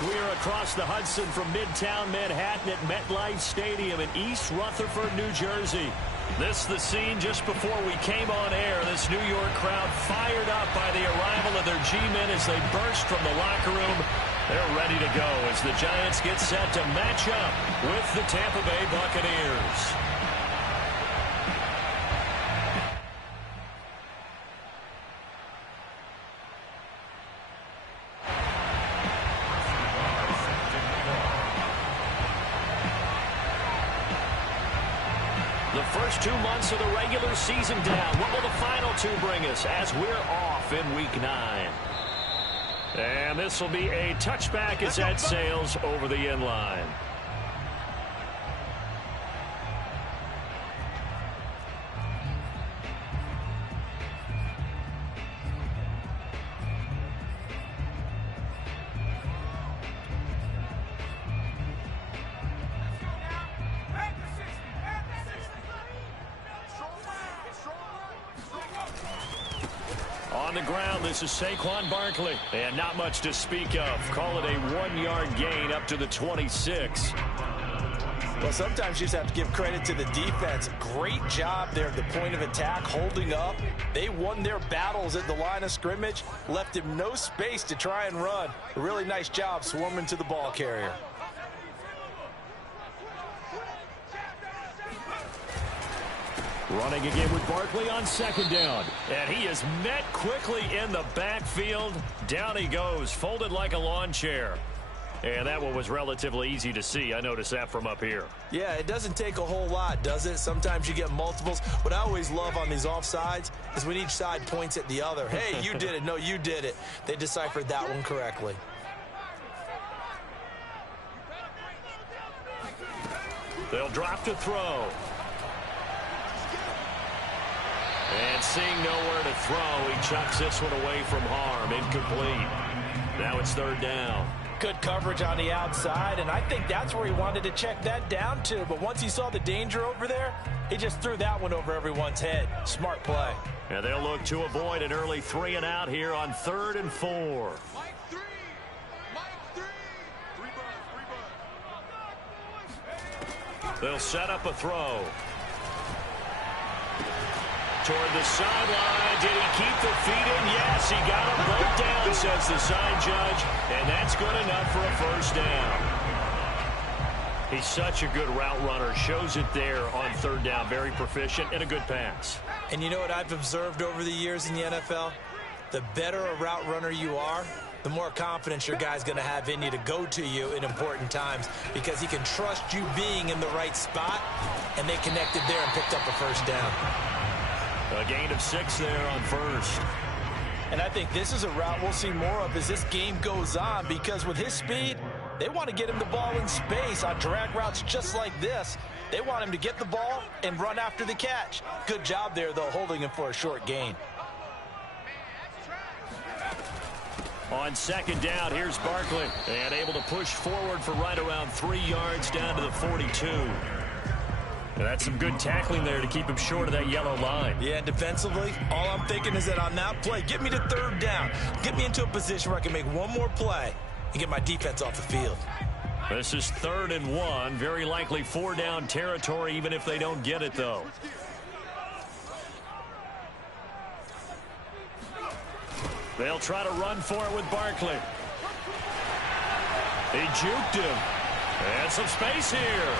We are across the Hudson from Midtown Manhattan at MetLife Stadium in East Rutherford, New Jersey. This is the scene just before we came on air. This New York crowd fired up by the arrival of their G-men as they burst from the locker room. They're ready to go as the Giants get set to match up with the Tampa Bay Buccaneers. The first 2 months of the regular season down. What will the final two bring us as we're off in Week 9? And this will be a touchback as that sails over the end line. On the ground, this is Saquon Barkley. And not much to speak of. Call it a 1-yard gain up to the 26. Well, sometimes you just have to give credit to the defense. Great job there at the point of attack, holding up. They won their battles at the line of scrimmage, left him no space to try and run. A really nice job swarming to the ball carrier. Running again with Barkley on second down. And he is met quickly in the backfield. Down he goes, folded like a lawn chair. And that one was relatively easy to see. I noticed that from up here. Yeah, it doesn't take a whole lot, does it? Sometimes you get multiples. What I always love on these offsides is when each side points at the other. Hey, you did it. No, you did it. They deciphered that one correctly. They'll drop to throw. And seeing nowhere to throw, he chucks this one away from harm. Incomplete. Now it's third down. Good coverage on the outside, and I think that's where he wanted to check that down to. But once he saw the danger over there, he just threw that one over everyone's head. Smart play. And they'll look to avoid an early 3 and out here on 3rd and 4. They'll set up a throw. Toward the sideline. Did he keep the feet in? Yes, he got them both down, says the side judge. And that's good enough for a first down. He's such a good route runner. Shows it there on 3rd down. Very proficient and a good pass. And you know what I've observed over the years in the NFL? The better a route runner you are, the more confidence your guy's going to have in you to go to you in important times because he can trust you being in the right spot, and they connected there and picked up a first down. A gain of 6 there on 1st. And I think this is a route we'll see more of as this game goes on because with his speed, they want to get him the ball in space on drag routes just like this. They want him to get the ball and run after the catch. Good job there, though, holding him for a short gain. On 2nd down, here's Barkley. And able to push forward for right around 3 yards down to the 42. And that's some good tackling there to keep him short of that yellow line. Yeah, and defensively, all I'm thinking is that on that play, get me to 3rd down. Get me into a position where I can make one more play and get my defense off the field. This is 3rd and 1. Very likely 4-down territory, even if they don't get it, though. They'll try to run for it with Barkley. He juked him. And some space here.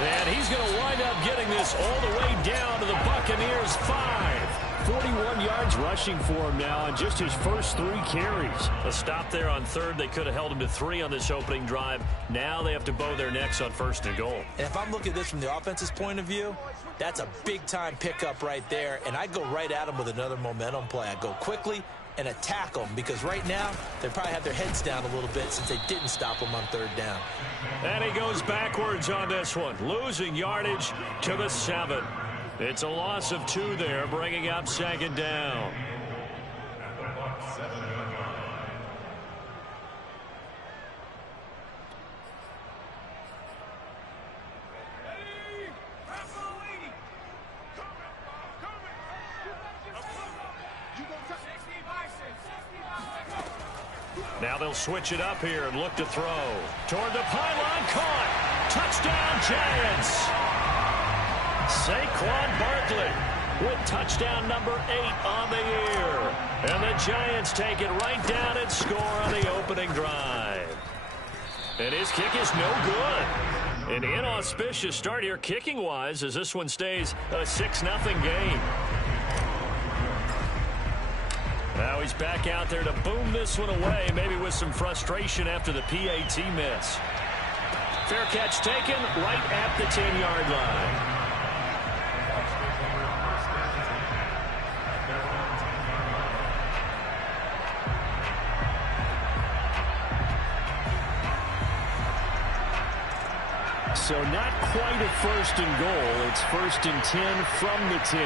And he's going to wind up getting this all the way down to the Buccaneers' 5. 41 yards rushing for him now on just his first 3 carries. A stop there on 3rd. They could have held him to 3 on this opening drive. Now they have to bow their necks on 1st and goal. And if I'm looking at this from the offense's point of view, that's a big-time pickup right there. And I go right at him with another momentum play. I go quickly and attack them because right now they probably have their heads down a little bit since they didn't stop him on 3rd down. And he goes backwards on this one, losing yardage to the 7. It's a loss of 2 there, bringing up 2nd down. Now they'll switch it up here and look to throw. Toward the pylon, caught. Touchdown, Giants. Saquon Barkley with touchdown number 8 on the year. And the Giants take it right down and score on the opening drive. And his kick is no good. An inauspicious start here kicking-wise as this one stays a 6-0 game. Now he's back out there to boom this one away, maybe with some frustration after the PAT miss. Fair catch taken right at the 10-yard line. So not quite a 1st and goal. It's 1st and 10 from the 10.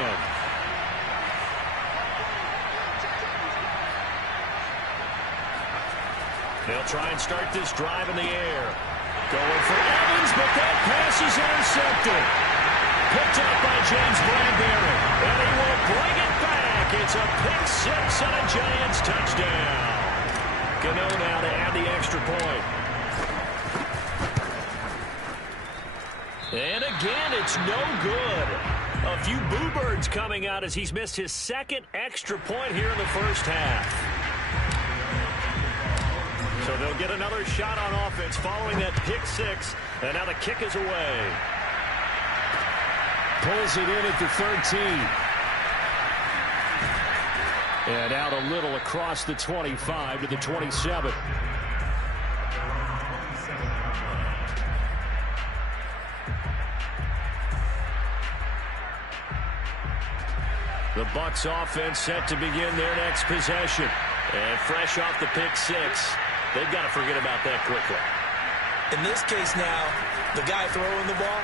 They'll try and start this drive in the air. Going for Evans, but that pass is intercepted. Picked up by James Bradbury. And he will bring it back. It's a pick 6 and a Giants touchdown. Gano now to add the extra point. And again, it's no good. A few boo birds coming out as he's missed his 2nd extra point here in the first half. So they'll get another shot on offense following that pick 6. And now the kick is away. Pulls it in at the 13. And out a little across the 25 to the 27. The Bucs offense set to begin their next possession. And fresh off the pick 6. They've got to forget about that quickly. In this case now, the guy throwing the ball,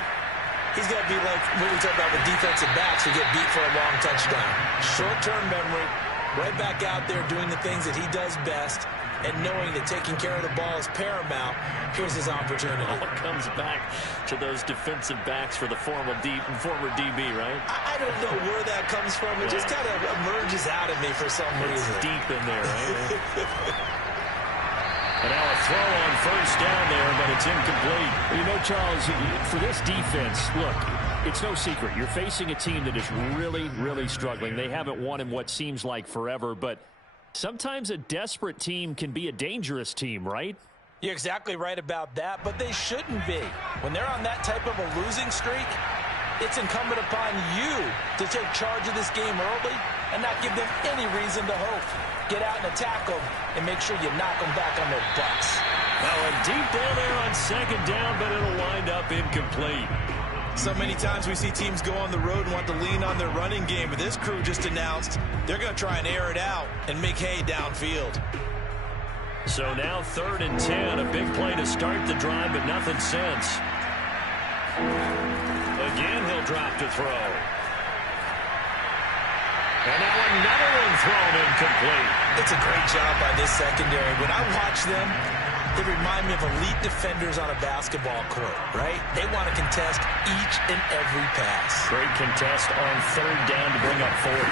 he's got to be like what we talk about with defensive backs who get beat for a long touchdown. Short-term memory, right back out there doing the things that he does best, and knowing that taking care of the ball is paramount. Here's his opportunity. All comes back to those defensive backs for the former DB, right? I don't know where that comes from. It just kind of emerges out of me for some reason. It's deep in there, right? And now a throw on 1st down there, but it's incomplete. You know, Charles, for this defense, look, it's no secret. You're facing a team that is really, really struggling. They haven't won in what seems like forever, but sometimes a desperate team can be a dangerous team, right? You're exactly right about that, but they shouldn't be. When they're on that type of a losing streak, it's incumbent upon you to take charge of this game early and not give them any reason to hope. Get out and attack them and make sure you knock them back on their butts. Now a deep ball there on 2nd down, but it'll wind up incomplete. So many times we see teams go on the road and want to lean on their running game, but this crew just announced they're going to try and air it out and make hay downfield. So now 3rd and 10, a big play to start the drive, but nothing since. Again, he'll drop to throw. And now another one thrown incomplete. It's a great job by this secondary. When I watch them, they remind me of elite defenders on a basketball court, right? They want to contest each and every pass. Great contest on 3rd down to bring up 4th.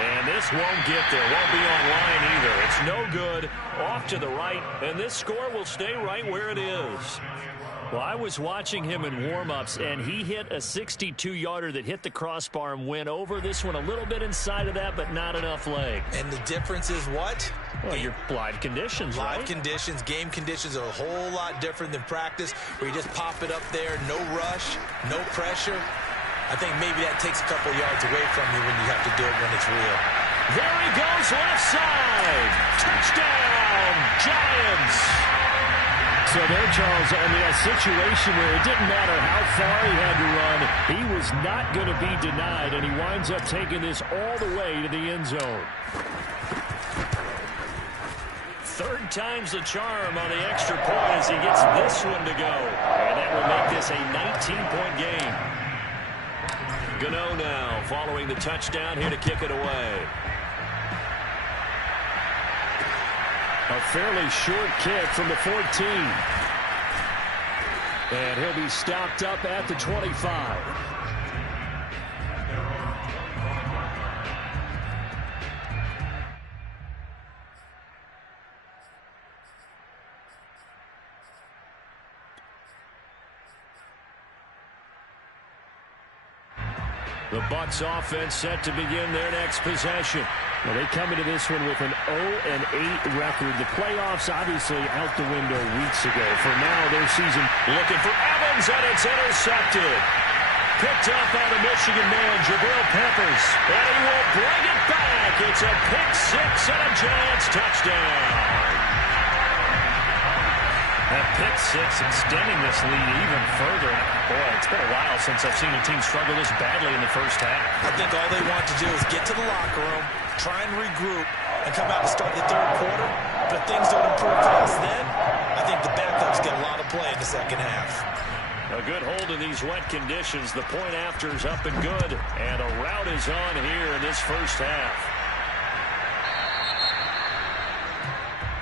And this won't get there. Won't be on line either. It's no good. Off to the right. And this score will stay right where it is. Well, I was watching him in warm-ups, and he hit a 62-yarder that hit the crossbar and went over. This one a little bit inside of that, but not enough leg. And the difference is what? Well, your live conditions, right? Live conditions, game conditions are a whole lot different than practice, where you just pop it up there, no rush, no pressure. I think maybe that takes a couple yards away from you when you have to do it when it's real. There he goes, left side. Touchdown, Giants. So there, Charles, I mean, a situation where it didn't matter how far he had to run, he was not going to be denied, and he winds up taking this all the way to the end zone. 3rd time's the charm on the extra point as he gets this one to go. And that will make this a 19-point game. Gano now following the touchdown here to kick it away. A fairly short kick from the 14. And he'll be stopped up at the 25. The Bucs offense set to begin their next possession. Well, they come into this one with an 0-8 record. The playoffs obviously out the window weeks ago. For now, their season looking for Evans, and it's intercepted. Picked up by the Michigan man, Jabril Peppers. And he will bring it back. It's a pick six and a Giants touchdown. That pick six extending this lead even further. Boy, it's been a while since I've seen a team struggle this badly in the first half. I think all they want to do is get to the locker room, try and regroup, and come out and start the third quarter. But if things don't improve fast then, I think the backups get a lot of play in the second half. A good hold in these wet conditions. The point after is up and good. And a rout is on here in this first half.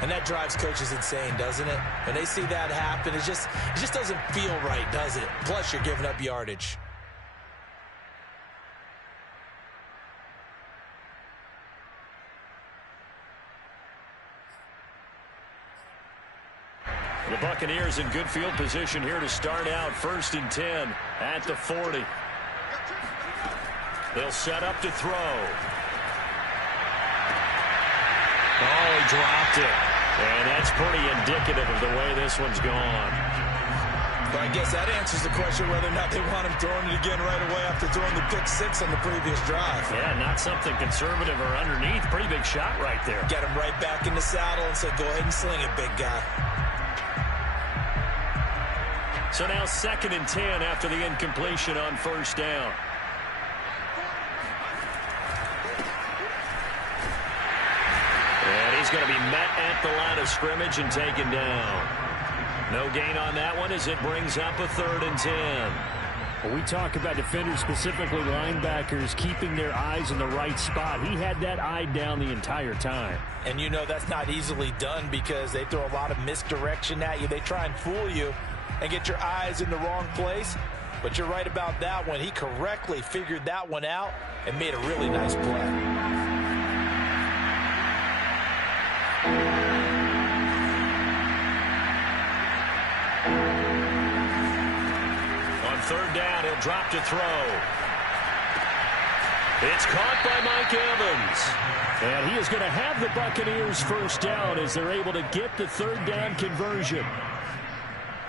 And that drives coaches insane, doesn't it? When they see that happen, it just doesn't feel right, does it? Plus, you're giving up yardage. The Buccaneers in good field position here to start out. 1st and 10 at the 40. They'll set up to throw. Oh, he dropped it. And that's pretty indicative of the way this one's gone. But I guess that answers the question whether or not they want him throwing it again right away after throwing the pick six on the previous drive. Yeah, not something conservative or underneath. Pretty big shot right there. Get him right back in the saddle and say, go ahead and sling it, big guy. So now 2nd and 10 after the incompletion on 1st down. And he's going to be met at the line of scrimmage and taken down. No gain on that one as it brings up a 3rd and 10. Well, we talk about defenders, specifically linebackers, keeping their eyes in the right spot. He had that eye down the entire time. And you know that's not easily done because they throw a lot of misdirection at you. They try and fool you and get your eyes in the wrong place. But you're right about that one. He correctly figured that one out and made a really nice play. On 3rd down, he'll drop to throw. It's caught by Mike Evans. And he is going to have the Buccaneers 1st down as they're able to get the 3rd down conversion.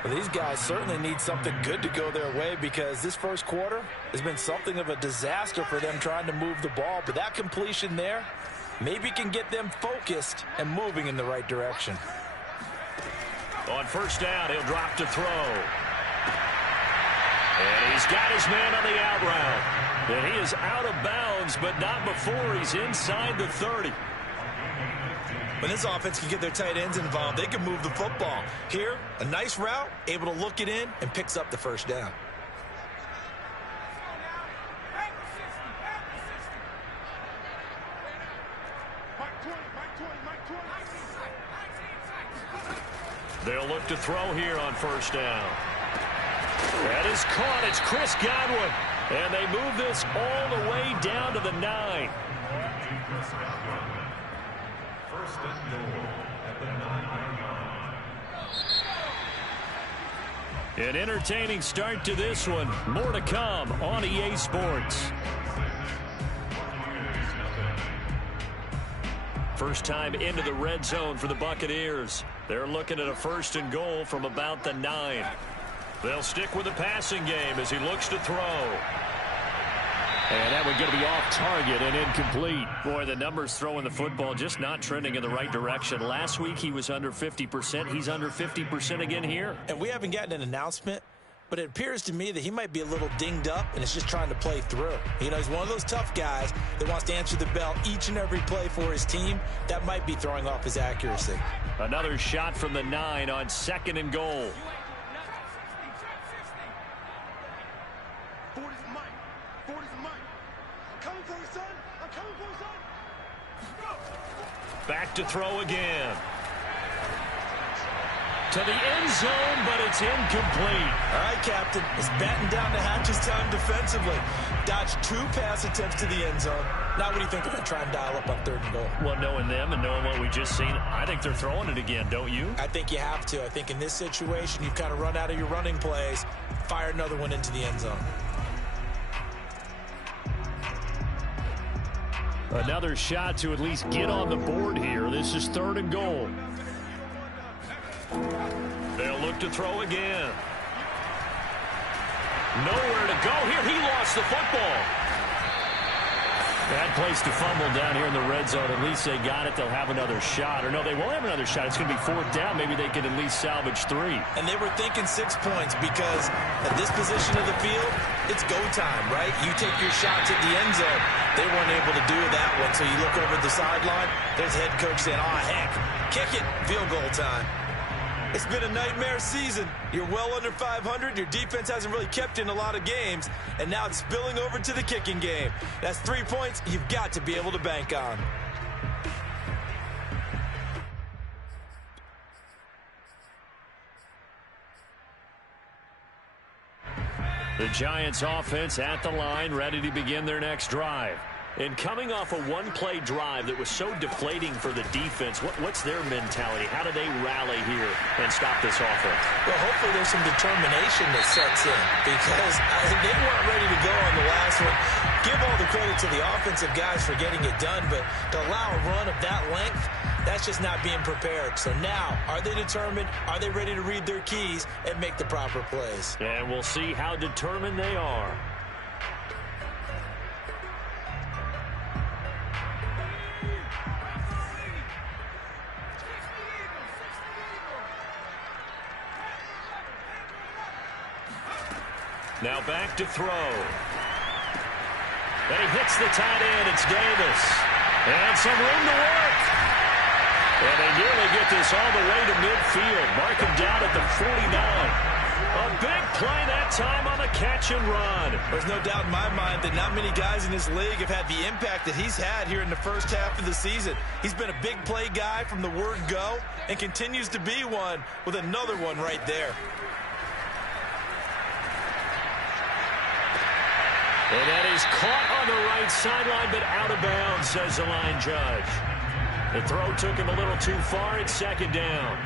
Well, these guys certainly need something good to go their way because this first quarter has been something of a disaster for them trying to move the ball. But that completion there maybe can get them focused and moving in the right direction. On 1st down, he'll drop to throw. And he's got his man on the out route. And he is out of bounds, but not before he's inside the 30. When this offense can get their tight ends involved, they can move the football. Here, a nice route, able to look it in, and picks up the 1st down. They'll look to throw here on 1st down. That is caught. It's Chris Godwin. And they move this all the way down to the 9. An entertaining start to this one. More to come on EA Sports. First time into the red zone for the Buccaneers. They're looking at a 1st and goal from about the 9. They'll stick with the passing game as he looks to throw. And that one's going to be off target and incomplete. Boy, the numbers throwing the football just not trending in the right direction. Last week he was under 50%. He's under 50% again here. And we haven't gotten an announcement, but it appears to me that he might be a little dinged up and is just trying to play through. You know, he's one of those tough guys that wants to answer the bell each and every play for his team. That might be throwing off his accuracy. Another shot from the 9 on 2nd and goal. Back to throw again. To the end zone, but it's incomplete. All right, Captain. It's batting down the hatches time defensively. Dodged 2 pass attempts to the end zone. Now what do you think they're going to try and dial up on 3rd and goal? Well, knowing them and knowing what we just seen, I think they're throwing it again, don't you? I think you have to. I think in this situation, you've kind of run out of your running plays. Fire another one into the end zone. Another shot to at least get on the board here. This is 3rd and goal. They'll look to throw again. Nowhere to go here. He lost the football. Bad place to fumble down here in the red zone. At least they got it. They'll have another shot. Or no, they won't have another shot. It's going to be 4th down. Maybe they can at least salvage 3. And they were thinking 6 points because at this position of the field, it's go time, right? You take your shots at the end zone. They weren't able to do that one. So you look over the sideline. There's head coach saying, oh, heck, kick it. Field goal time. It's been a nightmare season. You're well under 500. Your defense hasn't really kept in a lot of games. And now it's spilling over to the kicking game. That's 3 points you've got to be able to bank on. The Giants offense at the line, ready to begin their next drive. And coming off a one-play drive that was so deflating for the defense, what's their mentality? How do they rally here and stop this offense? Well, hopefully there's some determination that sets in because they weren't ready to go on the last one. Give all the credit to the offensive guys for getting it done, but to allow a run of that length, that's just not being prepared. So now, are they determined? Are they ready to read their keys and make the proper plays? And we'll see how determined they are. Now back to throw. And he hits the tight end. It's Davis. And some room to work. And they nearly get this all the way to midfield. Mark him down at the 49. A big play that time on the catch and run. There's no doubt in my mind that not many guys in this league have had the impact that he's had here in the first half of the season. He's been a big play guy from the word go and continues to be one with another one right there. And that is caught on the right sideline, but out of bounds, says the line judge. The throw took him a little too far. It's 2nd down.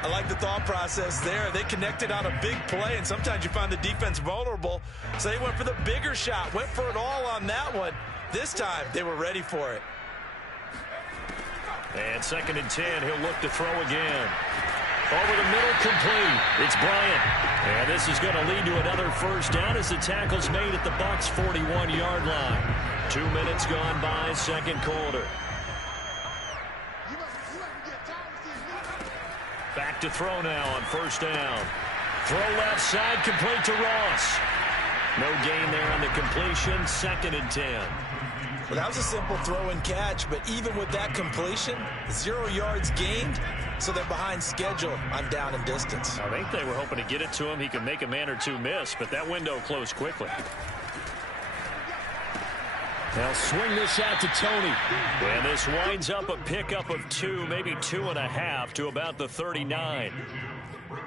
I like the thought process there. They connected on a big play, and sometimes you find the defense vulnerable. So they went for the bigger shot, went for it all on that one. This time, they were ready for it. And 2nd and 10, he'll look to throw again. Over the middle, complete. It's Bryant. And this is going to lead to another 1st down as the tackle's made at the Bucs' 41-yard line. 2 minutes gone by, 2nd quarter. Back to throw now on 1st down. Throw left side, complete to Ross. No gain there on the completion, 2nd and 10. Well, that was a simple throw and catch, but even with that completion, 0 yards gained, so they're behind schedule on down and distance. I think they were hoping to get it to him. He could make a man or two miss, but that window closed quickly. They'll swing this out to Tony. And this winds up a pickup of 2, maybe 2.5 to about the 39.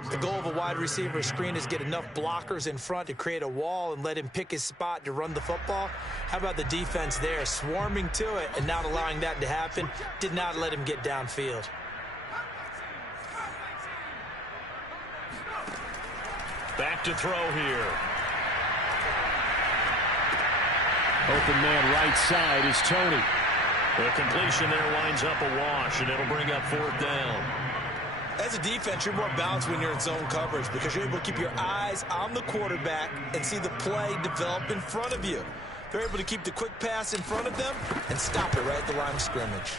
The goal of a wide receiver screen is get enough blockers in front to create a wall and let him pick his spot to run the football. How about the defense there, swarming to it and not allowing that to happen? Did not let him get downfield. Back to throw here. Open man right side is Tony. The completion there winds up a wash, and it'll bring up 4th down. As a defense, you're more balanced when you're in zone coverage because you're able to keep your eyes on the quarterback and see the play develop in front of you. They're able to keep the quick pass in front of them and stop it right at the line of scrimmage.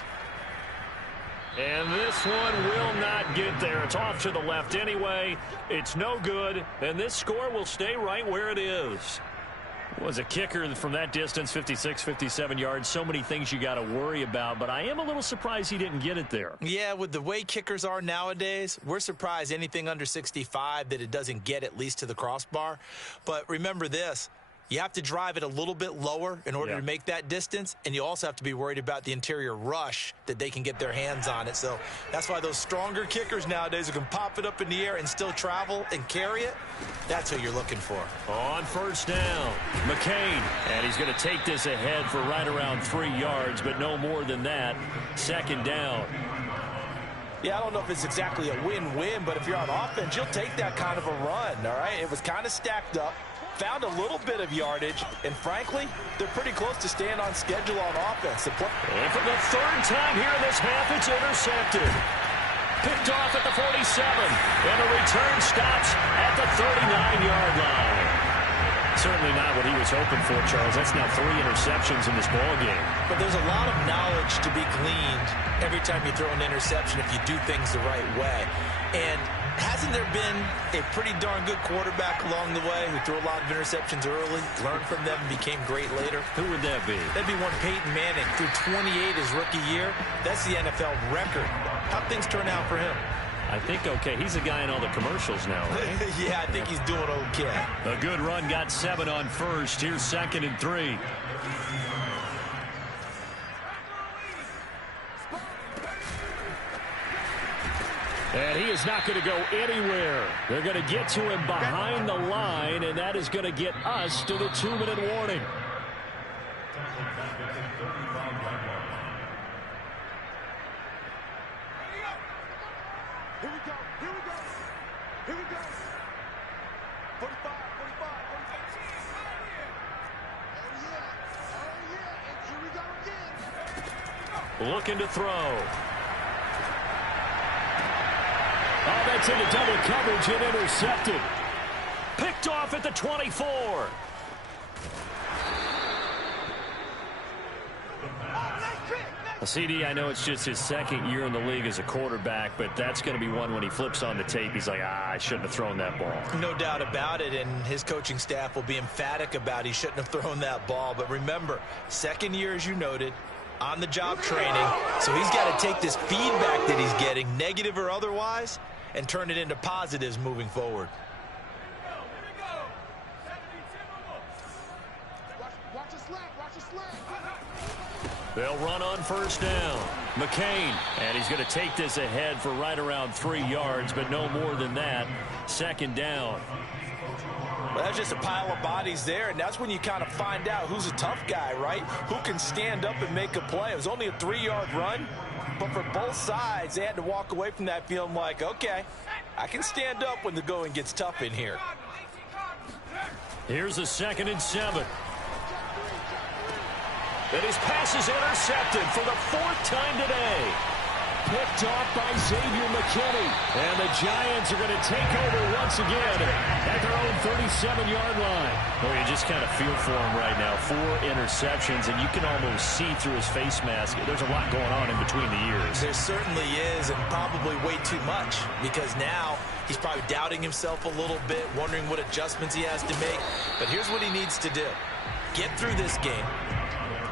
And this one will not get there. It's off to the left anyway. It's no good, and this score will stay right where it is. Was a kicker from that distance, 56, 57 yards. So many things you got to worry about, but I am a little surprised he didn't get it there. Yeah, with the way kickers are nowadays, we're surprised anything under 65 that it doesn't get at least to the crossbar. But remember this. You have to drive it a little bit lower in order to make that distance, and you also have to be worried about the interior rush that they can get their hands on it. So that's why those stronger kickers nowadays who can pop it up in the air and still travel and carry it, that's who you're looking for. On 1st down, McCain, and he's going to take this ahead for right around 3 yards, but no more than that. 2nd down. Yeah, I don't know if it's exactly a win-win, but if you're on offense, you'll take that kind of a run, all right? It was kind of stacked up. found a little bit of yardage, and frankly, they're pretty close to staying on schedule on offense. And for the third time here in this half, it's intercepted. Picked off at the 47, and a return stops at the 39-yard line. Certainly not what he was hoping for, Charles. That's now 3 interceptions in this ball game. But there's a lot of knowledge to be gleaned every time you throw an interception if you do things the right way. And hasn't there been a pretty darn good quarterback along the way who threw a lot of interceptions early, learned from them, and became great later? Who would that be? That'd be one Peyton Manning. Threw 28 his rookie year. That's the NFL record. How'd things turn out for him? I think okay. He's a guy in all the commercials now, right? Yeah, I think he's doing okay. A good run, got 7 on first. Here's 2nd and 3. And he is not going to go anywhere. They're going to get to him behind the line, and that is going to get us to the 2-minute warning. Here we go. Here we go. Here we go. 45, 45, 45. Oh, yeah. And here we go again. Looking to throw. Oh, that's into double coverage and intercepted. Picked off at the 24. CD, I know it's just his 2nd year in the league as a quarterback, but that's going to be one when he flips on the tape. He's like, I shouldn't have thrown that ball. No doubt about it, and his coaching staff will be emphatic about he shouldn't have thrown that ball. But remember, 2nd year, as you noted, on-the-job training, so he's got to take this feedback that he's getting, negative or otherwise, and turn it into positives moving forward. Watch the slap. Watch the slap. They'll run on 1st down. McCain, and he's going to take this ahead for right around 3 yards, but no more than that. 2nd down. Well, that's just a pile of bodies there, and that's when you kind of find out who's a tough guy, right? Who can stand up and make a play. It was only a 3-yard run, but for both sides, they had to walk away from that feeling like, okay, I can stand up when the going gets tough in here. Here's a 2nd and 7. And his pass is intercepted for the 4th time today. Picked off by Xavier McKinney. And the Giants are going to take over once again at their own 37-yard line. Well, you just kind of feel for him right now. 4 interceptions, and you can almost see through his face mask. There's a lot going on in between the ears. There certainly is, and probably way too much, because now he's probably doubting himself a little bit, wondering what adjustments he has to make. But here's what he needs to do. Get through this game.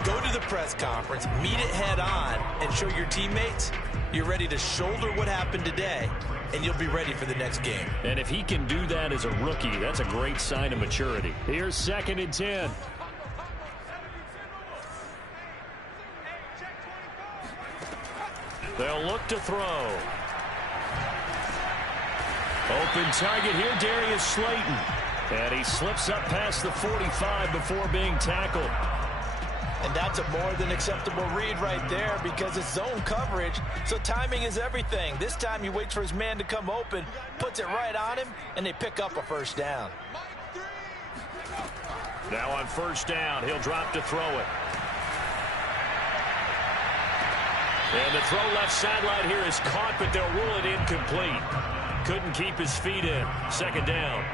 Go to the press conference, meet it head on, and show your teammates you're ready to shoulder what happened today, and you'll be ready for the next game. And if he can do that as a rookie, that's a great sign of maturity. Here's 2nd and 10. They'll look to throw. Open target here, Darius Slayton. And he slips up past the 45 before being tackled. And that's a more than acceptable read right there because it's zone coverage, so timing is everything. This time he waits for his man to come open, puts it right on him, and they pick up a 1st down. Now on 1st down, he'll drop to throw it. And the throw left sideline here is caught, but they'll rule it incomplete. Couldn't keep his feet in. 2nd down.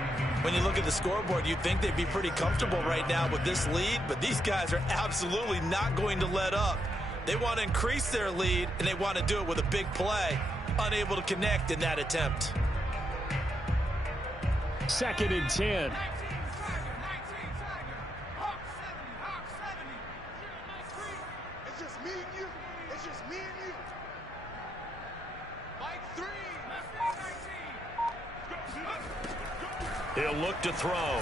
When you look at the scoreboard, you'd think they'd be pretty comfortable right now with this lead, but these guys are absolutely not going to let up. They want to increase their lead, and they want to do it with a big play. Unable to connect in that attempt. 2nd and 10. It's just me and you. It's just me and you. Mike 3. He'll look to throw.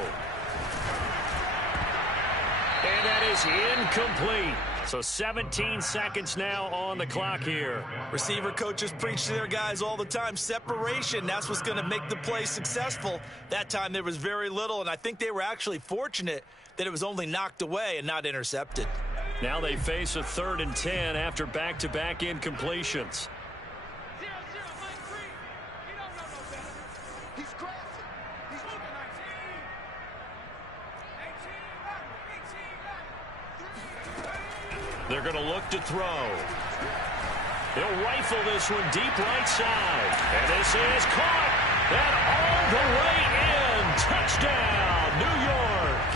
And that is incomplete. So 17 seconds now on the clock here. Receiver coaches preach to their guys all the time. Separation, that's what's going to make the play successful. That time there was very little, and I think they were actually fortunate that it was only knocked away and not intercepted. Now they face a 3rd and 10 after back-to-back incompletions. They're going to look to throw. He'll rifle this one deep right side. And this is caught. And all the way in. Touchdown, New York.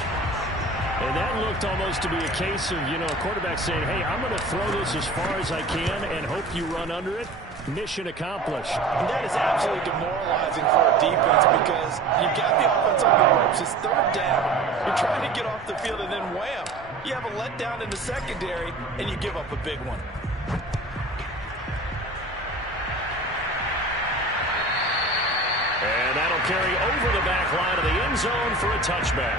And that looked almost to be a case of, a quarterback saying, hey, I'm going to throw this as far as I can and hope you run under it. Mission accomplished. And that is absolutely demoralizing for a defense because you've got the offense on the ropes. It's third down. You're trying to get off the field and then wham. You have a letdown in the secondary and you give up a big one. And that'll carry over the back line of the end zone for a touchback.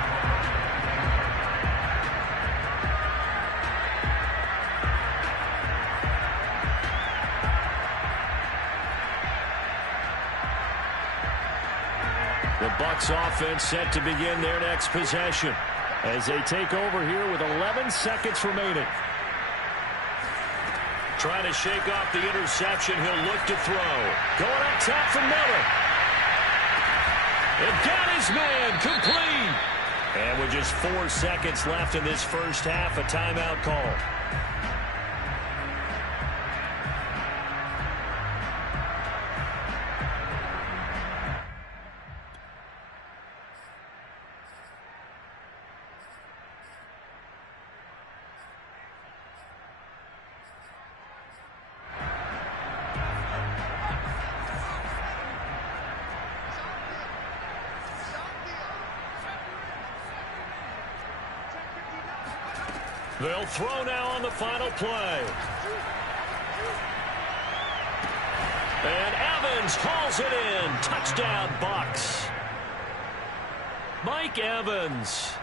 The Bucs offense set to begin their next possession as they take over here with 11 seconds remaining. Trying to shake off the interception. He'll look to throw. Going up top for Miller. And got his man complete. And with just 4 seconds left in this first half, a timeout call. They'll throw now on the final play. And Evans hauls it in. Touchdown, Bucs. Mike Evans,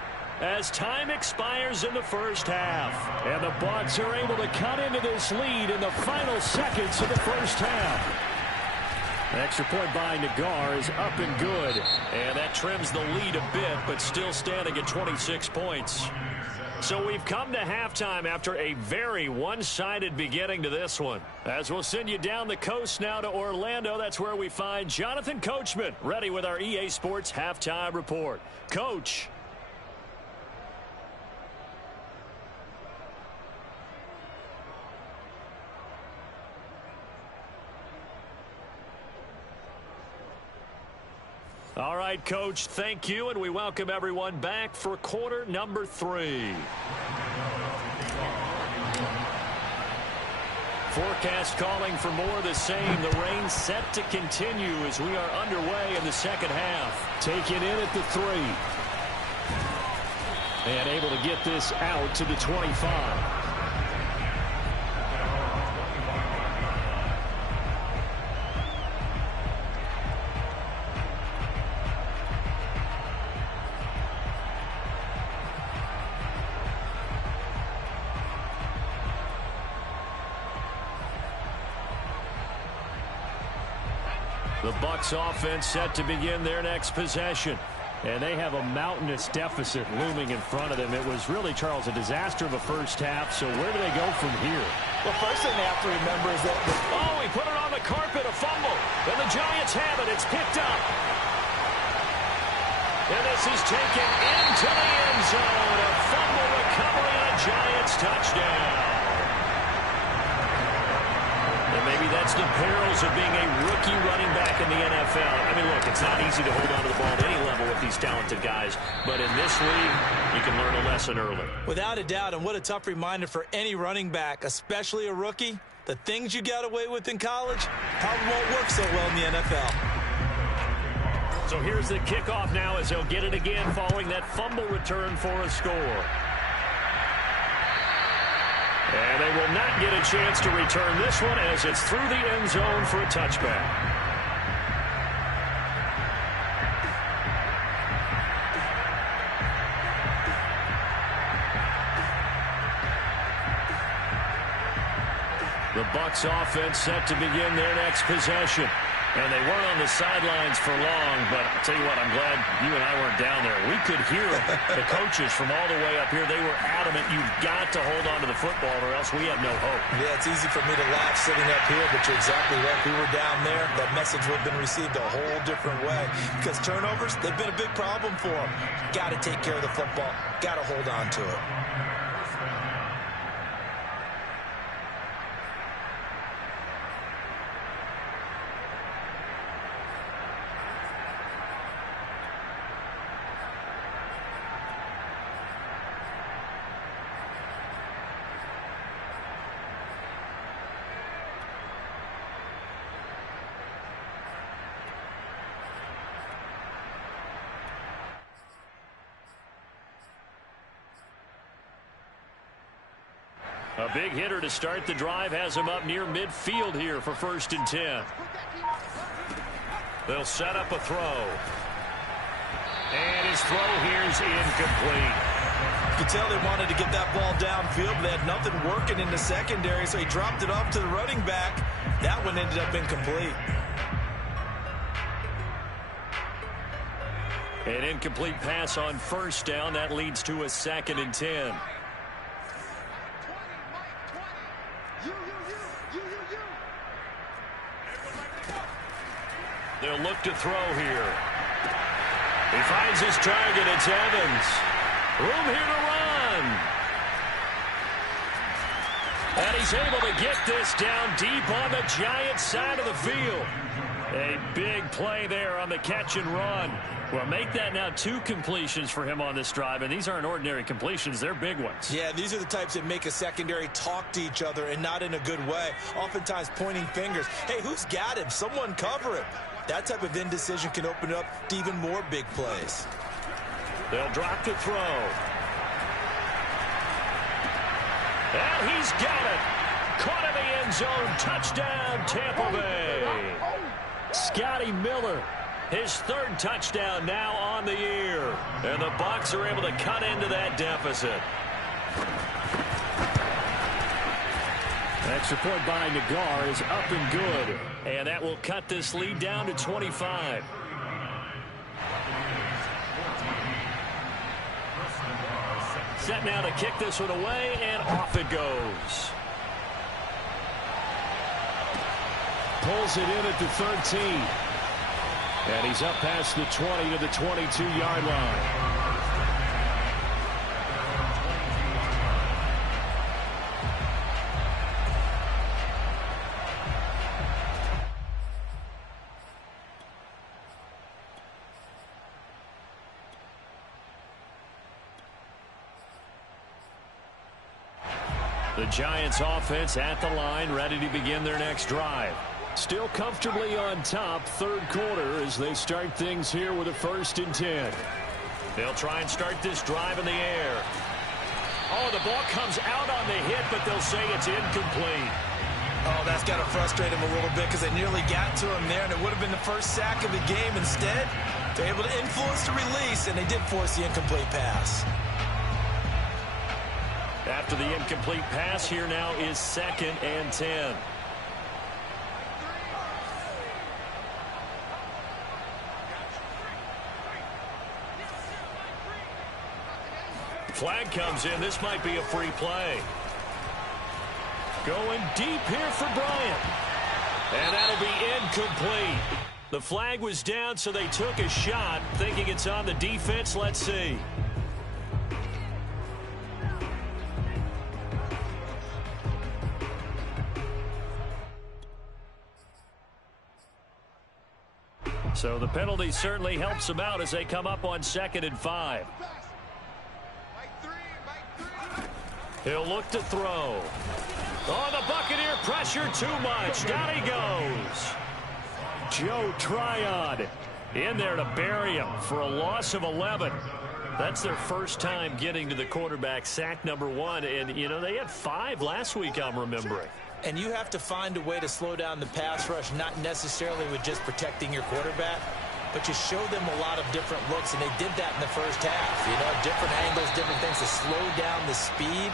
as time expires in the first half. And the Bucs are able to cut into this lead in the final seconds of the first half. An extra point by Nagar is up and good. And that trims the lead a bit, but still standing at 26 points. So we've come to halftime after a very one-sided beginning to this one. As we'll send you down the coast now to Orlando, that's where we find Jonathan Coachman ready with our EA Sports Halftime Report. Coach. All right, Coach, thank you, and we welcome everyone back for quarter number 3. Forecast calling for more of the same. The rain set to continue as we are underway in the second half. Taken in at the 3. And able to get this out to the 25. The Bucs offense set to begin their next possession. And they have a mountainous deficit looming in front of them. It was really, Charles, a disaster of a first half. So where do they go from here? Well, first thing they have to remember is that... Oh, he put it on the carpet, a fumble. And the Giants have it. It's picked up. And this is taken into the end zone. A fumble recovery and a Giants touchdown. Maybe that's the perils of being a rookie running back in the NFL. I mean, look, it's not easy to hold on to the ball at any level with these talented guys. But in this league, you can learn a lesson early. Without a doubt, and what a tough reminder for any running back, especially a rookie. The things you got away with in college probably won't work so well in the NFL. So here's the kickoff now as he'll get it again following that fumble return for a score. And they will not get a chance to return this one as it's through the end zone for a touchback. The Bucs offense set to begin their next possession. And they weren't on the sidelines for long, but I'll tell you what, I'm glad you and I weren't down there. We could hear the coaches from all the way up here. They were adamant, you've got to hold on to the football or else we have no hope. Yeah, it's easy for me to laugh sitting up here, but you're exactly right. If we were down there, that message would have been received a whole different way. Because turnovers, they've been a big problem for them. Got to take care of the football. Got to hold on to it. A big hitter to start the drive has him up near midfield here for 1st and 10. They'll set up a throw. And his throw here's incomplete. You could tell they wanted to get that ball downfield, but they had nothing working in the secondary, so he dropped it off to the running back. That one ended up incomplete. An incomplete pass on 1st down. That leads to a 2nd and 10. They'll look to throw here. He finds his target. It's Evans. Room here to run. And he's able to get this down deep on the Giants side of the field. A big play there on the catch and run. Well, make that now 2 completions for him on this drive, and these aren't ordinary completions. They're big ones. Yeah, these are the types that make a secondary talk to each other, and not in a good way. Oftentimes pointing fingers. Hey, who's got him? Someone cover him. That type of indecision can open up to even more big plays. They'll drop to throw. And he's got it. Caught in the end zone. Touchdown, Tampa Bay. Scotty Miller, his 3rd touchdown now on the year. And the Bucs are able to cut into that deficit. Extra point by Nagar is up and good. And that will cut this lead down to 25. Set now to kick this one away, and off it goes. Pulls it in at the 13. And he's up past the 20 to the 22-yard line. The Giants offense at the line, ready to begin their next drive. Still comfortably on top, 3rd quarter as they start things here with a 1st and 10. They'll try and start this drive in the air. Oh, the ball comes out on the hit, but they'll say it's incomplete. Oh, that's got to frustrate him a little bit because they nearly got to him there, and it would have been the first sack of the game. Instead, they're able to influence the release, and they did force the incomplete pass. After the incomplete pass, here now is 2nd and 10. Flag comes in. This might be a free play. Going deep here for Bryant. And that'll be incomplete. The flag was down, so they took a shot, thinking it's on the defense. Let's see. So the penalty certainly helps them out as they come up on 2nd and 5. He'll look to throw. Oh, the Buccaneer pressure too much. Down he goes. Joe Tryon in there to bury him for a loss of 11. That's their first time getting to the quarterback, sack number 1. And, you know, they had 5 last week, I'm remembering. And you have to find a way to slow down the pass rush, not necessarily with just protecting your quarterback, but you show them a lot of different looks, and they did that in the first half. You know, different angles, different things to slow down the speed.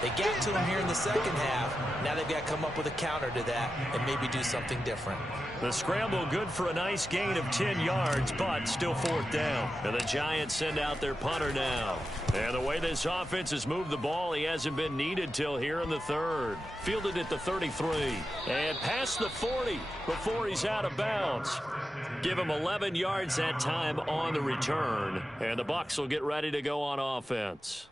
They got to him here in the second half. Now they've got to come up with a counter to that and maybe do something different. The scramble good for a nice gain of 10 yards, but still 4th down. And the Giants send out their punter now. And the way this offense has moved the ball, he hasn't been needed till here in the 3rd. Fielded at the 33. And past the 40 before he's out of bounds. Give him 11 yards that time on the return. And the Bucs will get ready to go on offense.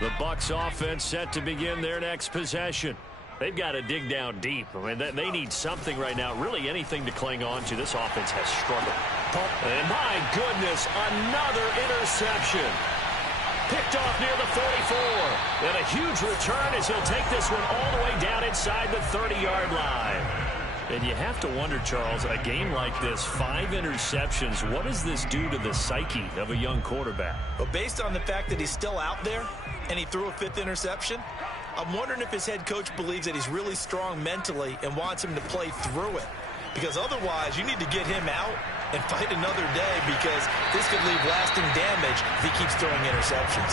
The Bucs offense set to begin their next possession. They've got to dig down deep. I mean, they need something right now, really anything to cling on to. This offense has struggled. And my goodness, another interception. Picked off near the 44. And a huge return as he'll take this one all the way down inside the 30-yard line. And you have to wonder, Charles, a game like this, 5 interceptions, what does this do to the psyche of a young quarterback? Well, based on the fact that he's still out there and he threw a 5th interception, I'm wondering if his head coach believes that he's really strong mentally and wants him to play through it. Because otherwise, you need to get him out and fight another day, because this could leave lasting damage if he keeps throwing interceptions.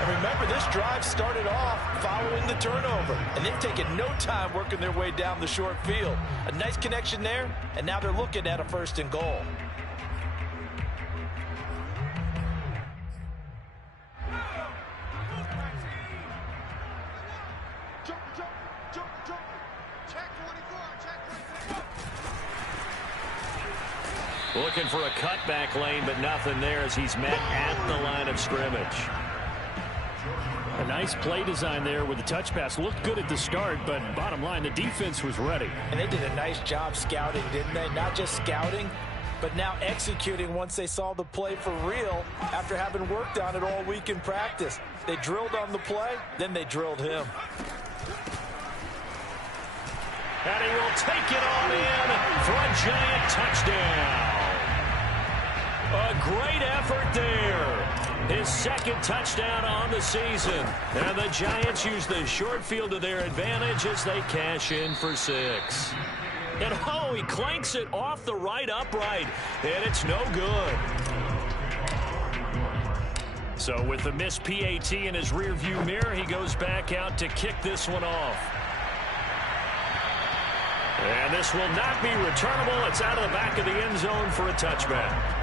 And remember, this drive started off following the turnover, and they've taken no time working their way down the short field. A nice connection there, and now they're looking at a 1st and goal. Looking for a cutback lane, but nothing there as he's met at the line of scrimmage. A nice play design there with the touch pass. Looked good at the start, but bottom line, the defense was ready. And they did a nice job scouting, didn't they? Not just scouting, but now executing once they saw the play for real after having worked on it all week in practice. They drilled on the play, then they drilled him. And he will take it on in for a giant touchdown. A great effort there. His 2nd touchdown on the season. And the Giants use the short field to their advantage as they cash in for 6. And oh, he clanks it off the right upright. And it's no good. So with the missed PAT in his rearview mirror, he goes back out to kick this one off. And this will not be returnable. It's out of the back of the end zone for a touchback.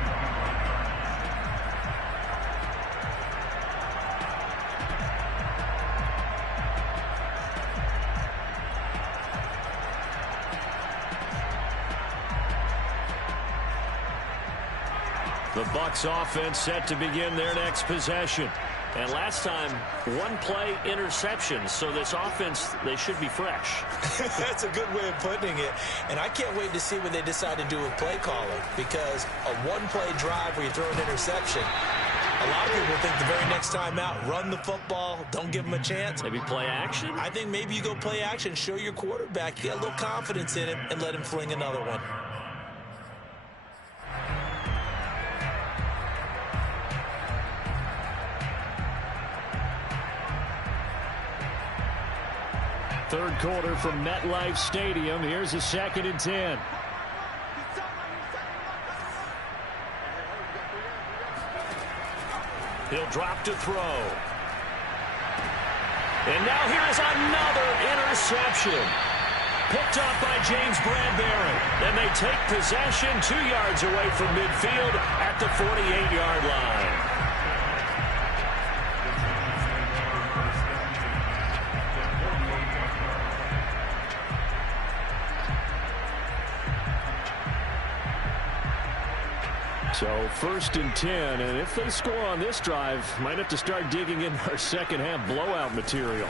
The Bucs offense set to begin their next possession. And last time, 1-play interception. So this offense, they should be fresh. That's a good way of putting it. And I can't wait to see what they decide to do with play calling, because a 1-play drive where you throw an interception, a lot of people think the very next time out, run the football, don't give them a chance. Maybe play action? I think maybe you go play action, show your quarterback, get a little confidence in him, and let him fling another one. Third quarter from MetLife Stadium. Here's a 2nd and 10. He'll drop to throw. And now here is another interception. Picked off by James Bradbury. And they take possession 2 yards away from midfield at the 48-yard line. So 1st and 10, and if they score on this drive, might have to start digging in our second-half blowout material.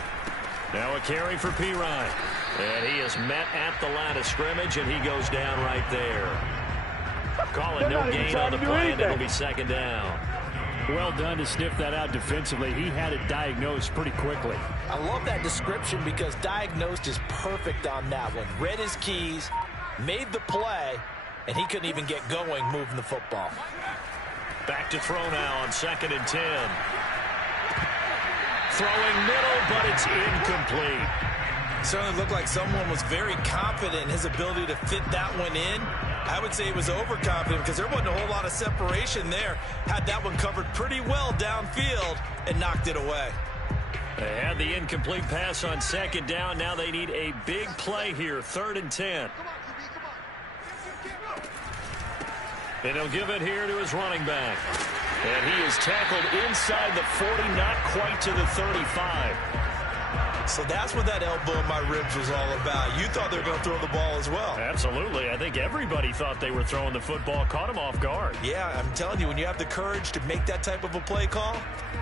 Now a carry for Pirine. And he is met at the line of scrimmage, and he goes down right there. Calling no gain on the play, and it'll be 2nd down. Well done to sniff that out defensively. He had it diagnosed pretty quickly. I love that description, because diagnosed is perfect on that one. Read his keys, made the play, and he couldn't even get going moving the football. Back to throw now on 2nd and 10. Throwing middle, but it's incomplete. It certainly looked like someone was very confident in his ability to fit that one in. I would say he was overconfident, because there wasn't a whole lot of separation there. Had that one covered pretty well downfield and knocked it away. They had the incomplete pass on 2nd down. Now they need a big play here, 3rd and 10. And he'll give it here to his running back. And he is tackled inside the 40, not quite to the 35. So that's what that elbow in my ribs was all about. You thought they were going to throw the ball as well. Absolutely. I think everybody thought they were throwing the football, caught him off guard. Yeah, I'm telling you, when you have the courage to make that type of a play call,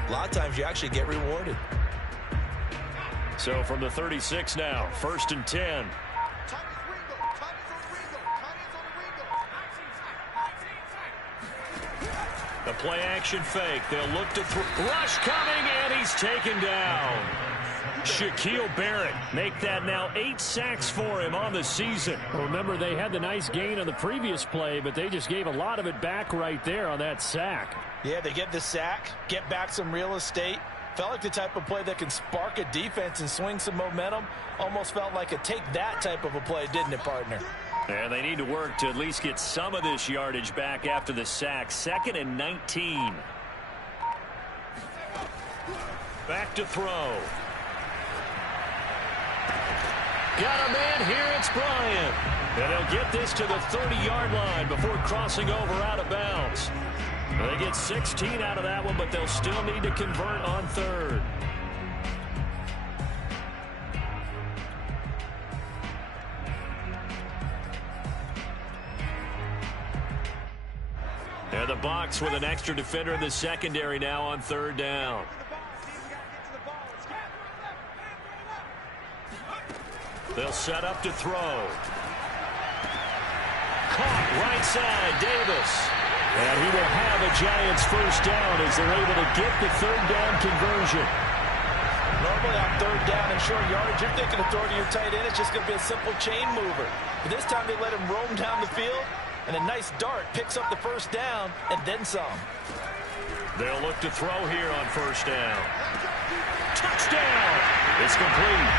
a lot of times you actually get rewarded. So from the 36 now, 1st and 10. The play action fake. They'll look to rush coming, and he's taken down. Shaquille Barrett make that now 8 sacks for him on the season. Well, remember, they had the nice gain on the previous play, but they just gave a lot of it back right there on that sack. Yeah, they get the sack, get back some real estate. Felt like the type of play that can spark a defense and swing some momentum. Almost felt like a take-that type of a play, didn't it, partner? And they need to work to at least get some of this yardage back after the sack. 2nd and 19. Back to throw. Got a man here, it's Bryant. And they'll get this to the 30-yard line before crossing over out of bounds. They get 16 out of that one, but they'll still need to convert on 3rd. And the Bucs with an extra defender in the secondary now on 3rd down. They'll set up to throw. Caught right side, Davis. And he will have a Giants first down as they're able to get the 3rd down conversion. Normally on 3rd down and short yardage, you're thinking of throwing to your tight end. It's just going to be a simple chain mover. But this time they let him roam down the field, and a nice dart picks up the first down and then some. They'll look to throw here on 1st down. Touchdown! It's complete.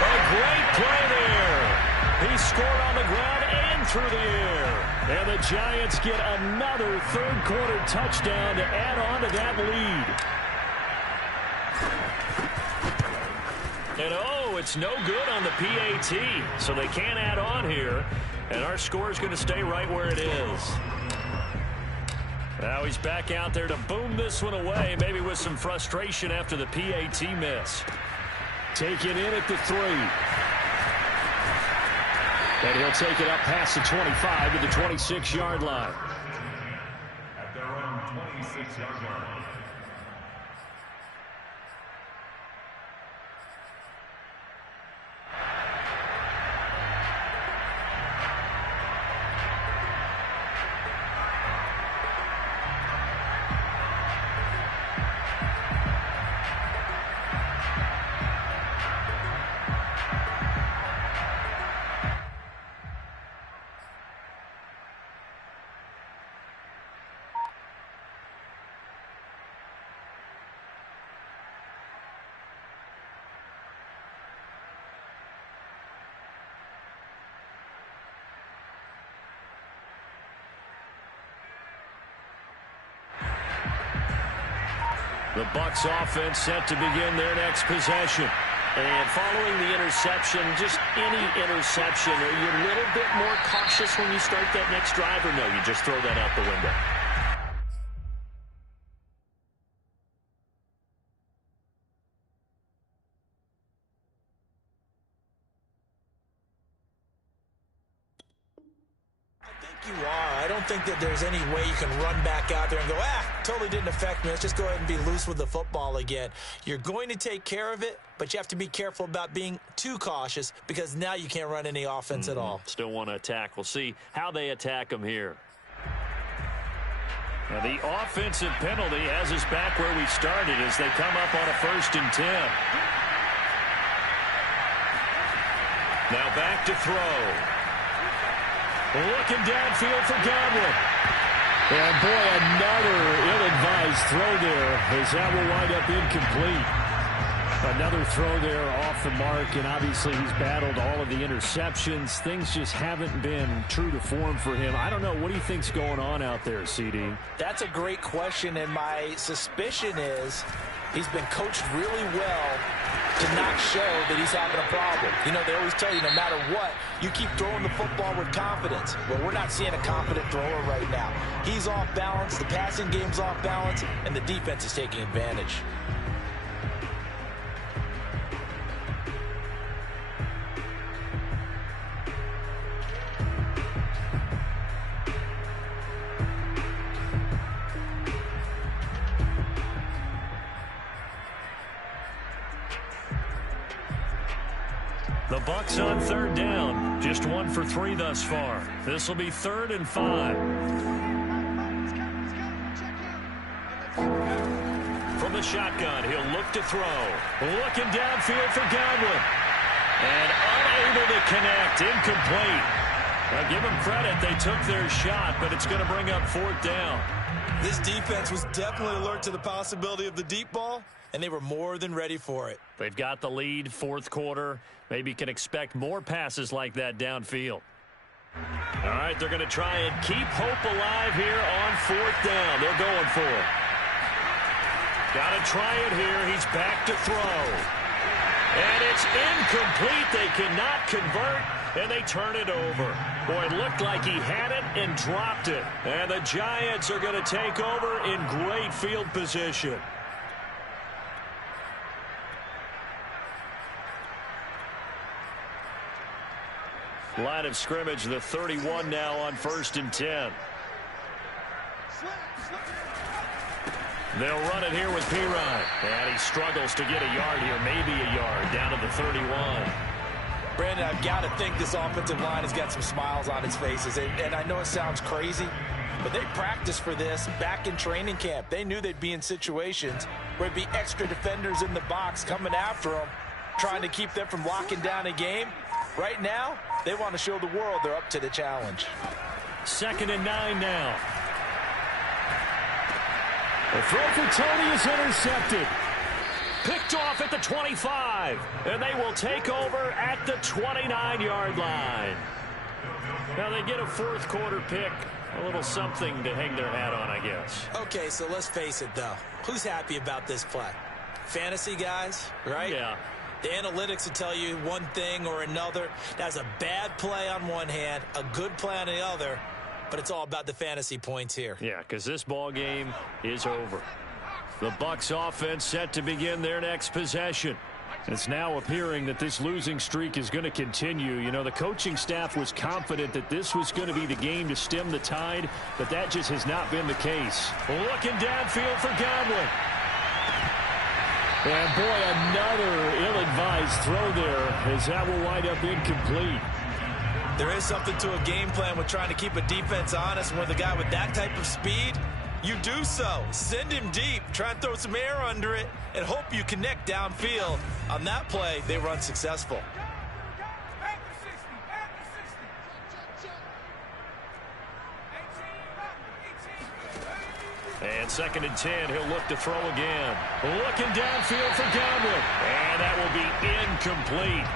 A great play there. He scored on the ground and through the air. And the Giants get another 3rd quarter touchdown to add on to that lead. And oh, it's no good on the PAT. So they can't add on here. And our score is going to stay right where it is. Now he's back out there to boom this one away, maybe with some frustration after the PAT miss. Take it in at the 3. And he'll take it up past the 25 to the 26-yard line. At their own 26-yard line. The Bucs offense set to begin their next possession. And following the interception, just any interception, are you a little bit more cautious when you start that next drive, or no, you just throw that out the window? You are. I don't think that there's any way you can run back out there and go, totally didn't affect me. Let's just go ahead and be loose with the football again. You're going to take care of it, but you have to be careful about being too cautious because now you can't run any offense at all. Still want to attack. We'll see how they attack them here. Now the offensive penalty has us back where we started as they come up on a 1st and 10. Now back to throw. Looking downfield for Godwin. And boy, another ill-advised throw there as that will wind up incomplete. Another throw there off the mark, and obviously he's battled all of the interceptions. Things just haven't been true to form for him. I don't know. What do you think's going on out there, CD? That's a great question, and my suspicion is he's been coached really well to not show that he's having a problem. You know, they always tell you no matter what, you keep throwing the football with confidence. Well, we're not seeing a confident thrower right now. He's off balance, the passing game's off balance, and the defense is taking advantage. The Bucs on 3rd down. Just 1 for 3 thus far. This will be 3rd and 5. From the shotgun, he'll look to throw. Looking downfield for Godwin. And unable to connect. Incomplete. Now give them credit. They took their shot, but it's going to bring up 4th down. This defense was definitely alert to the possibility of the deep ball, and they were more than ready for it. They've got the lead, 4th quarter. Maybe can expect more passes like that downfield. All right, they're going to try and keep hope alive here on 4th down. They're going for it. Got to try it here. He's back to throw. And it's incomplete. They cannot convert, and they turn it over. Boy, it looked like he had it and dropped it. And the Giants are going to take over in great field position. Line of scrimmage, the 31 now on 1st and 10. They'll run it here with Pirine. And he struggles to get a yard here, maybe a yard, down to the 31. Brandon, I've got to think this offensive line has got some smiles on its faces. And I know it sounds crazy, but they practiced for this back in training camp. They knew they'd be in situations where there'd be extra defenders in the box coming after them, trying to keep them from locking down a game. Right now, they want to show the world they're up to the challenge. 2nd and 9 now. The throw for Tony is intercepted. Picked off at the 25. And they will take over at the 29-yard line. Now they get a 4th quarter pick. A little something to hang their hat on, I guess. Okay, so let's face it, though. Who's happy about this play? Fantasy guys, right? Yeah. The analytics will tell you one thing or another. That's a bad play on one hand, a good play on the other, but it's all about the fantasy points here. Yeah, because this ball game is over. The Bucs offense set to begin their next possession. It's now appearing that this losing streak is going to continue. You know, the coaching staff was confident that this was going to be the game to stem the tide, but that just has not been the case. Looking downfield for Godwin. And, boy, another ill-advised throw there as that will wind up incomplete. There is something to a game plan with trying to keep a defense honest. When with a guy with that type of speed, you do so. Send him deep. Try and throw some air under it and hope you connect downfield. On that play, they were unsuccessful. And 2nd and 10, he'll look to throw again. Looking downfield for Godwin. And that will be incomplete.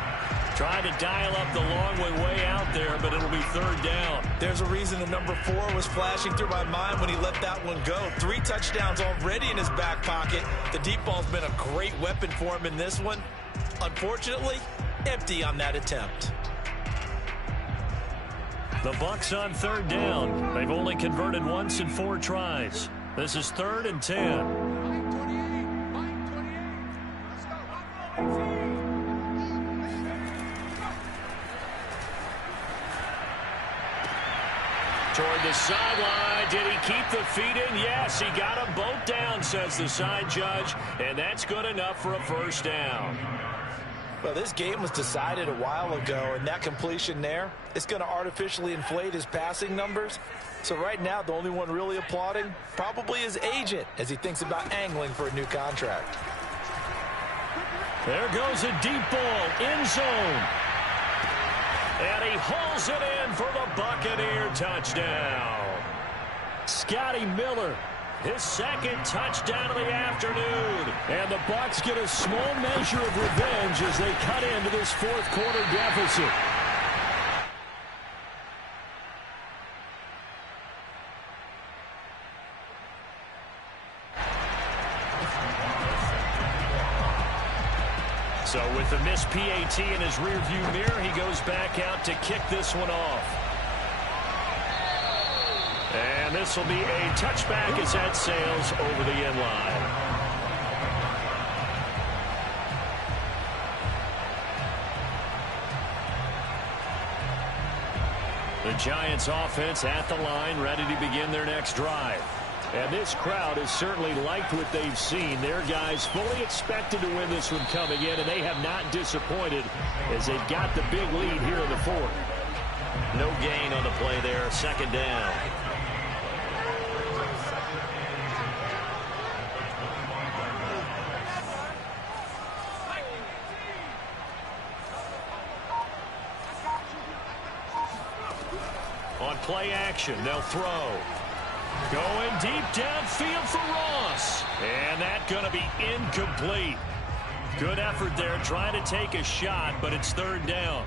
Trying to dial up the long way out there, but it'll be 3rd down. There's a reason the number 4 was flashing through my mind when he let that one go. 3 touchdowns already in his back pocket. The deep ball's been a great weapon for him in this one. Unfortunately, empty on that attempt. The Bucs on 3rd down. They've only converted once in 4 tries. This is 3rd and 10. Toward the sideline. Did he keep the feet in? Yes, he got them both down, says the side judge. And that's good enough for a 1st down. Well, this game was decided a while ago, and that completion there, it's going to artificially inflate his passing numbers. So right now, the only one really applauding probably his agent as he thinks about angling for a new contract. There goes a deep ball, end zone. And he hauls it in for the Buccaneer touchdown. Scotty Miller, his 2nd touchdown of the afternoon. And the Bucs get a small measure of revenge as they cut into this 4th quarter deficit. So with the missed PAT in his rearview mirror, he goes back out to kick this one off. And this will be a touchback as that sails over the end line. The Giants offense at the line, ready to begin their next drive. And this crowd has certainly liked what they've seen. Their guys fully expected to win this one coming in, and they have not disappointed as they've got the big lead here in the 4th. No gain on the play there, 2nd down. play action. They'll throw. Going deep downfield for Ross. And that's going to be incomplete. Good effort there trying to take a shot, but it's third down.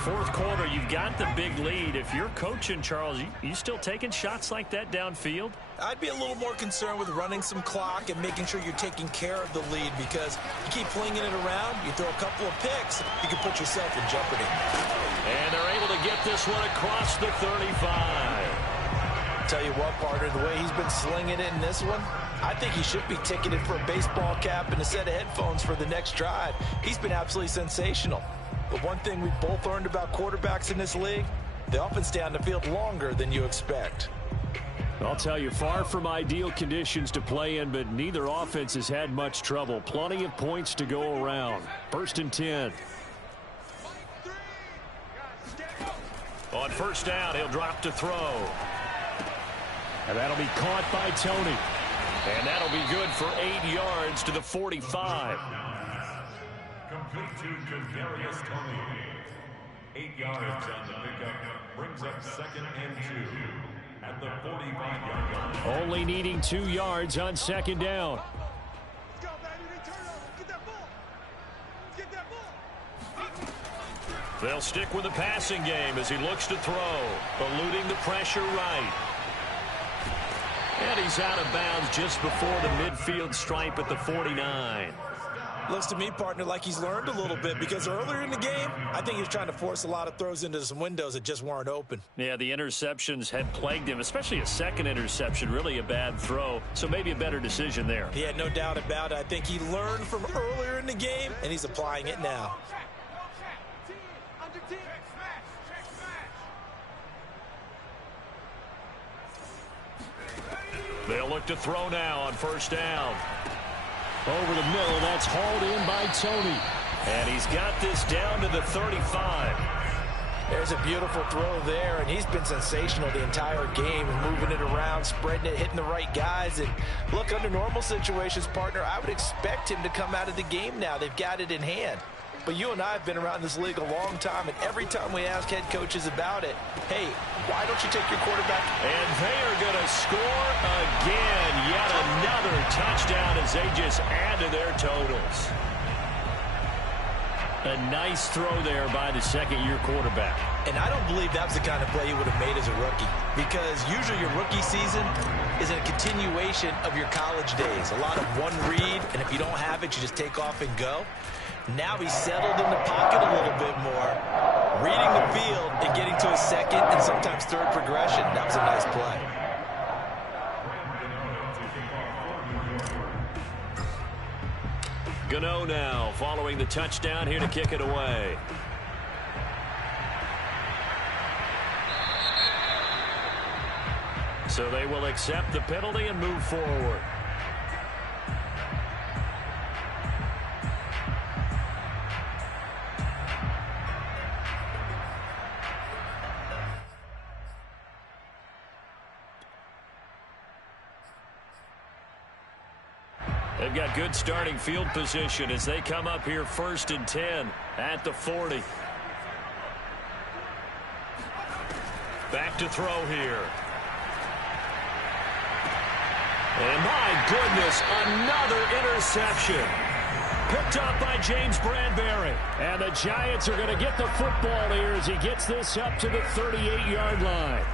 Fourth quarter, you've got the big lead. If you're coaching, Charles, you still taking shots like that downfield? I'd be a little more concerned with running some clock and making sure you're taking care of the lead, because you keep flinging it around, you throw a couple of picks, you can put yourself in jeopardy. And they're able to get this one across the 35. Tell you what, partner, the way he's been slinging it in this one, I think he should be ticketed for a baseball cap and a set of headphones for the next drive. He's been absolutely sensational. But one thing we've both learned about quarterbacks in this league, they often stay on the field longer than you expect. I'll tell you, far from ideal conditions to play in, but neither offense has had much trouble. Plenty of points to go around. First and 10. On first down, he'll drop to throw. And that'll be caught by Tony. And that'll be good for 8 yards to the 45. Complete to Kadarius Toney. 8 yards on the pickup. Brings up second and 2 at the 45-yard line. Only needing 2 yards on second down. Let's go, baby. They turn over. Get that ball. Get that ball. They'll stick with the passing game as he looks to throw. Eluding the pressure right. And he's out of bounds just before the midfield stripe at the 49. Looks to me, partner, like he's learned a little bit, because earlier in the game, I think he was trying to force a lot of throws into some windows that just weren't open. Yeah, the interceptions had plagued him, especially a second interception, really a bad throw. So maybe a better decision there. Yeah, no doubt about it. I think he learned from earlier in the game, and he's applying it now. They'll look to throw now on first down. Over the middle, that's hauled in by Tony. And he's got this down to the 35. There's a beautiful throw there, and he's been sensational the entire game, moving it around, spreading it, hitting the right guys. And look, under normal situations, partner, I would expect him to come out of the game now. They've got it in hand. But you and I have been around this league a long time, and every time we ask head coaches about it, hey, why don't you take your quarterback? And they are going to score again. Yet another touchdown as they just add to their totals. A nice throw there by the second-year quarterback. And I don't believe that was the kind of play he would have made as a rookie, because usually your rookie season is a continuation of your college days. A lot of one read, and if you don't have it, you just take off and go. Now he's settled in the pocket a little bit more, reading the field and getting to a second and sometimes third progression. That was a nice play. Gano now following the touchdown here to kick it away. So they will accept the penalty and move forward. They've got good starting field position as they come up here first and 10 at the 40. Back to throw here. And my goodness, another interception. Picked up by James Bradbury. And the Giants are going to get the football here as he gets this up to the 38-yard line.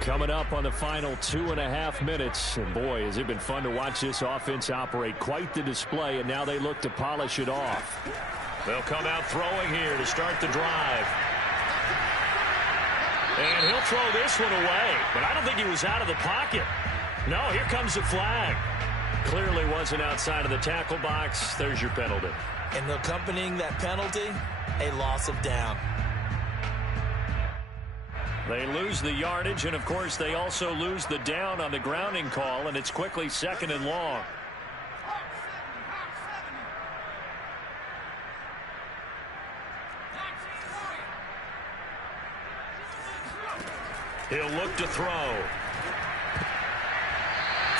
Coming up on the final 2.5 minutes. And boy, has it been fun to watch this offense operate. Quite the display, and now they look to polish it off. They'll come out throwing here to start the drive. And he'll throw this one away. But I don't think he was out of the pocket. No, here comes the flag. Clearly wasn't outside of the tackle box. There's your penalty. And accompanying that penalty, a loss of down. They lose the yardage, and of course they also lose the down on the grounding call, and it's quickly second and long. He'll look to throw.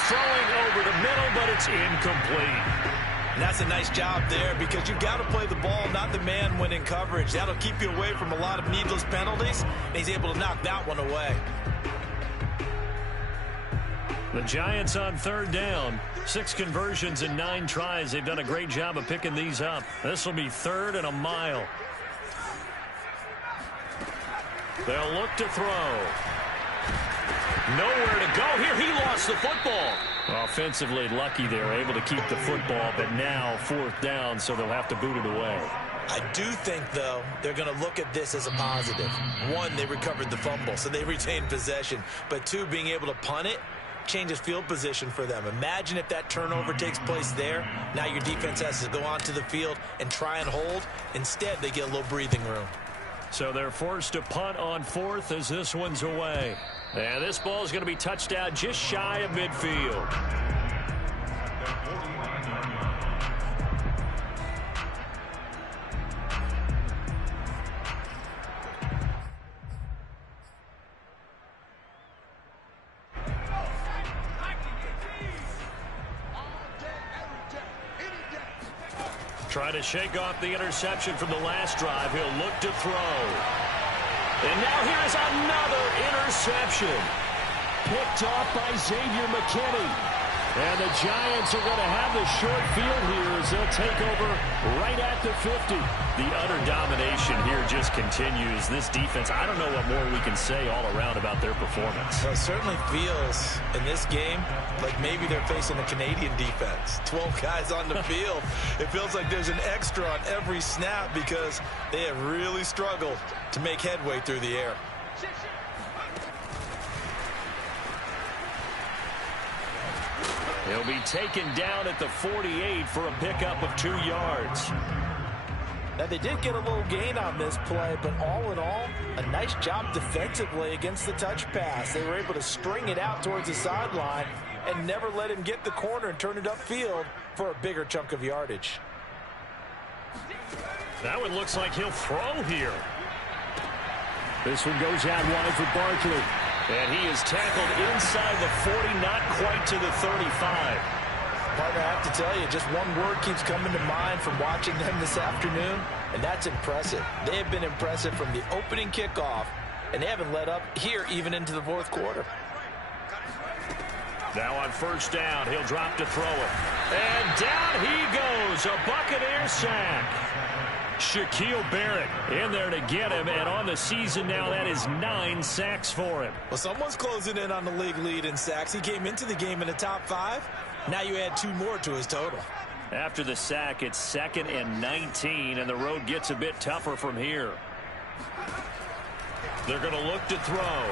Throwing over the middle, but it's incomplete. That's a nice job there because you've got to play the ball, not the man when in coverage. That'll keep you away from a lot of needless penalties, and he's able to knock that one away. The Giants on third down. 6 conversions in 9 tries. They've done a great job of picking these up. This will be 3rd and a mile. They'll look to throw. Nowhere to go here. He lost the football. Offensively lucky they're able to keep the football, but now 4th down, so they'll have to boot it away. I do think, though, they're going to look at this as a positive. 1, they recovered the fumble, so they retained possession. But 2, being able to punt it changes field position for them. Imagine if that turnover takes place there. Now your defense has to go onto the field and try and hold. Instead, they get a little breathing room. So they're forced to punt on 4th as this one's away. And this ball is going to be touched out just shy of midfield. Try to shake off the interception from the last drive. He'll look to throw. And now here's another interception. Picked off by Xavier McKinney. And the Giants are going to have the short field here as they'll take over right at the 50. The utter domination here just continues. This defense, I don't know what more we can say all around about their performance. Well, it certainly feels in this game like maybe they're facing a Canadian defense. 12 guys on the field. It feels like there's an extra on every snap because they have really struggled to make headway through the air. He'll be taken down at the 48 for a pickup of 2 yards. Now, they did get a little gain on this play, but all in all, a nice job defensively against the touch pass. They were able to string it out towards the sideline and never let him get the corner and turn it upfield for a bigger chunk of yardage. That one looks like he'll throw here. This one goes out wide for Barkley. And he is tackled inside the 40, not quite to the 35. Partner, I have to tell you, just one word keeps coming to mind from watching them this afternoon, and that's impressive. They have been impressive from the opening kickoff, and they haven't let up here even into the 4th quarter. Now on 1st down, he'll drop to throw it. And down he goes, a Buccaneer sack. Shaquille Barrett in there to get him, and on the season now, that is 9 sacks for him. Well, someone's closing in on the league lead in sacks. He came into the game in the top 5. Now you add 2 more to his total. After the sack, it's 2nd and 19, and the road gets a bit tougher from here. They're going to look to throw.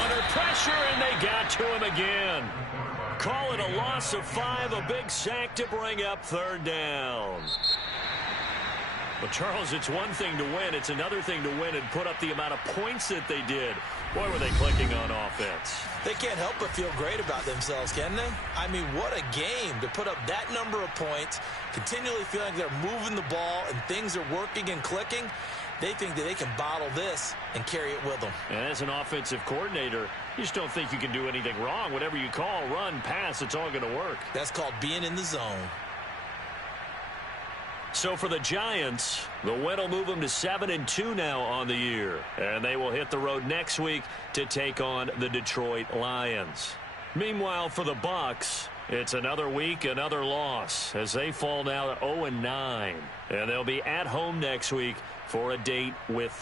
Under pressure, and they got to him again. Call it a loss of 5, a big sack to bring up 3rd down. But, Charles, it's one thing to win. It's another thing to win and put up the amount of points that they did. Boy, were they clicking on offense. They can't help but feel great about themselves, can they? I mean, what a game to put up that number of points, continually feeling they're moving the ball and things are working and clicking. They think that they can bottle this and carry it with them. And as an offensive coordinator, you just don't think you can do anything wrong. Whatever you call, run, pass, it's all going to work. That's called being in the zone. So for the Giants, the win will move them to 7-2 now on the year. And they will hit the road next week to take on the Detroit Lions. Meanwhile, for the Bucs, it's another week, another loss, as they fall now to 0-9. And they'll be at home next week for a date with